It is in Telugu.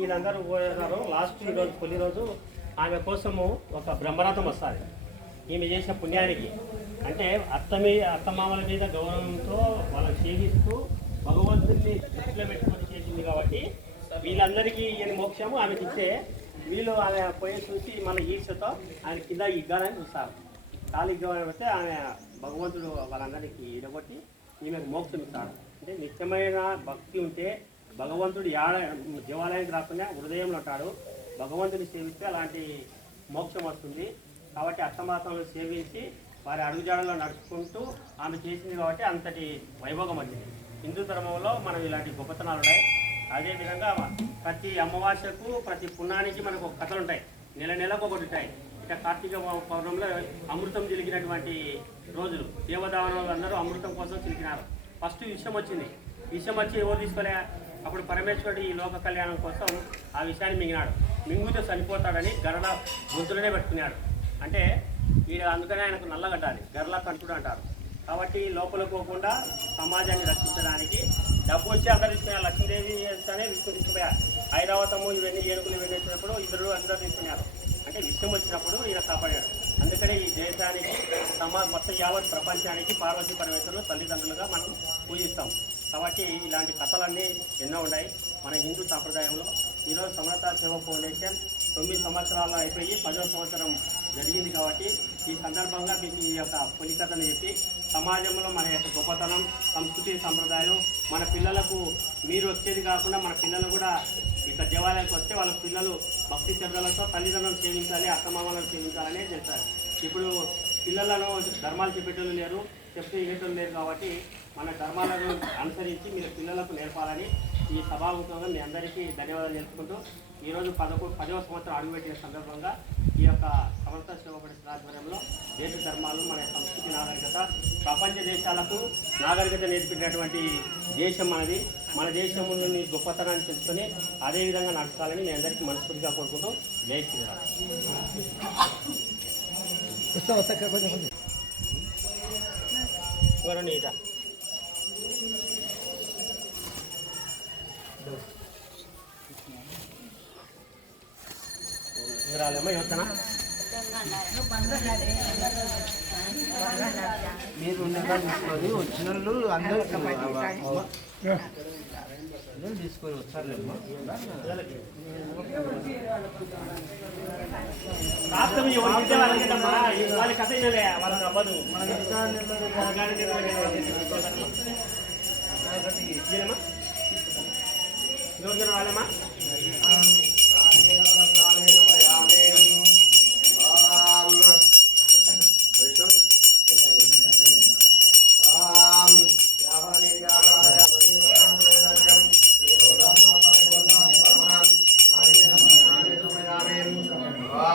వీళ్ళందరూ పోయారు లాస్ట్ ఈరోజు కొన్ని రోజు ఆమె కోసము ఒక బ్రహ్మరథం వస్తుంది. ఈమె చేసిన పుణ్యానికి. అంటే అత్త మీ అత్తమామల మీద గౌరవంతో వాళ్ళని సేవిస్తూ భగవంతుడిని దృష్టిలో పెట్టుకొని చేసింది కాబట్టి వీళ్ళందరికీ ఈయన మోక్షము ఆమెకి ఇస్తే వీళ్ళు ఆమె పోయి చూసి మన ఈర్షతో ఆయన కింద ఇగ్గాలని చూస్తారు. కాలు ఇగ్గాలని పెడితే ఆమె భగవంతుడు వాళ్ళందరికీ ఇడగొట్టి ఈమెకు మోక్షం ఇస్తాడు. అంటే నిత్యమైన భక్తి ఉంటే భగవంతుడు యాడ దేవాలయానికి రాకుండా హృదయంలో ఉంటాడు. భగవంతుని సేవిస్తే అలాంటి మోక్షం వస్తుంది. కాబట్టి అష్టమాసంలో సేవించి వారి అడుగుజాడలో నడుచుకుంటూ ఆమె చేసింది కాబట్టి అంతటి వైభోగం వచ్చింది. హిందూ ధర్మంలో మనం ఇలాంటి గొప్పతనాలు ఉన్నాయి. అదేవిధంగా ప్రతి అమావాస్యకు ప్రతి పుణ్యానికి మనకు ఒక కథలు ఉంటాయి. నెల నెలకు ఒకటి ఉంటాయి. ఇక కార్తీక పౌర్ణంలో అమృతం చిలికినటువంటి రోజులు. దేవదావనంలో అందరూ అమృతం కోసం చిలికినారు ఫస్ట్ విషయం వచ్చింది. విషయం వచ్చి ఎవరు తీసుకోలే? అప్పుడు పరమేశ్వరుడు ఈ లోక కళ్యాణం కోసం ఆ విషయాన్ని మింగినాడు. మింగుతో చనిపోతాడని గరడ బొద్దులనే పెట్టుకున్నాడు. అంటే వీడు అందుకనే ఆయనకు నల్లగడ్డాలి. గరలా కంటుడు అంటారు. కాబట్టి లోపల పోకుండా సమాజాన్ని రక్షించడానికి డబ్బు వచ్చి అందరు లక్ష్మీదేవి అనే తీసుకుపోయారు. ఐరావతము ఇవన్నీ ఏనుగులు ఇవన్నీ వచ్చినప్పుడు ఇద్దరు అందరూ తీసుకున్నారు. అంటే విషయం వచ్చినప్పుడు ఈయన కాపాడాడు. అందుకనే ఈ దేశానికి సమా మొత్తం యావత్ ప్రపంచానికి పార్వతీ పరమేశ్వరులు తల్లిదండ్రులుగా మనం పూజిస్తాం. కాబట్టి ఇలాంటి కథలన్నీ ఎన్నో ఉన్నాయి మన హిందూ సాంప్రదాయంలో. ఈరోజు సమరత సేవ ఫౌండేషన్ తొమ్మిది సంవత్సరాలు అయిపోయి పదో సంవత్సరం జరిగింది కాబట్టి ఈ సందర్భంగా మీకు ఈ యొక్క పులికథను చెప్పి సమాజంలో మన యొక్క గొప్పతనం సంస్కృతి సంప్రదాయాలు మన పిల్లలకు మీరు వచ్చేది కాకుండా మన పిల్లలు కూడా ఇక దేవాలయానికి వస్తే వాళ్ళ పిల్లలు భక్తి శ్రద్ధలతో తల్లిదండ్రులను సేవించాలి అత్తమామలను సేవించాలని చెప్తారు ఇప్పుడు పిల్లలను ధర్మాలు చెప్పేటోళ్ళు లేరు చెప్పి ఇవ్వటం లేరు కాబట్టి మన ధర్మాలను అనుసరించి మీరు పిల్లలకు నేర్పాలని ఈ సభాముఖంగా మీ అందరికీ ధన్యవాదాలు తెలుపుకుంటూ ఈరోజు పదకొండు పదవ సంవత్సరం అడుగుపెట్టిన సందర్భంగా ఈ యొక్క సమర్థ శివపడి ఆధ్వర్యంలో దేశ ధర్మాలు మన సంస్కృతి నాగరికత ప్రపంచ దేశాలకు నాగరికత నేర్పినటువంటి దేశం మనది మన దేశంలోని గొప్పతనాన్ని తెలుసుకొని అదేవిధంగా నడచాలని మీ అందరికీ మనస్ఫూర్తిగా కోరుకుంటూ జై శ్రీరామ్. నీట. రాలేమో యువతనా మీరు ఉండగా తీసుకొని వచ్చిన వాళ్ళు అందరూ తీసుకొని వచ్చారులేమ్మా రాష్ట్రం ఎవరు ఇస్తే వాళ్ళకి ఇద్దమ్మా. వాళ్ళ కథ వినలే వాళ్ళకి అవ్వదు? ఇంకొకరు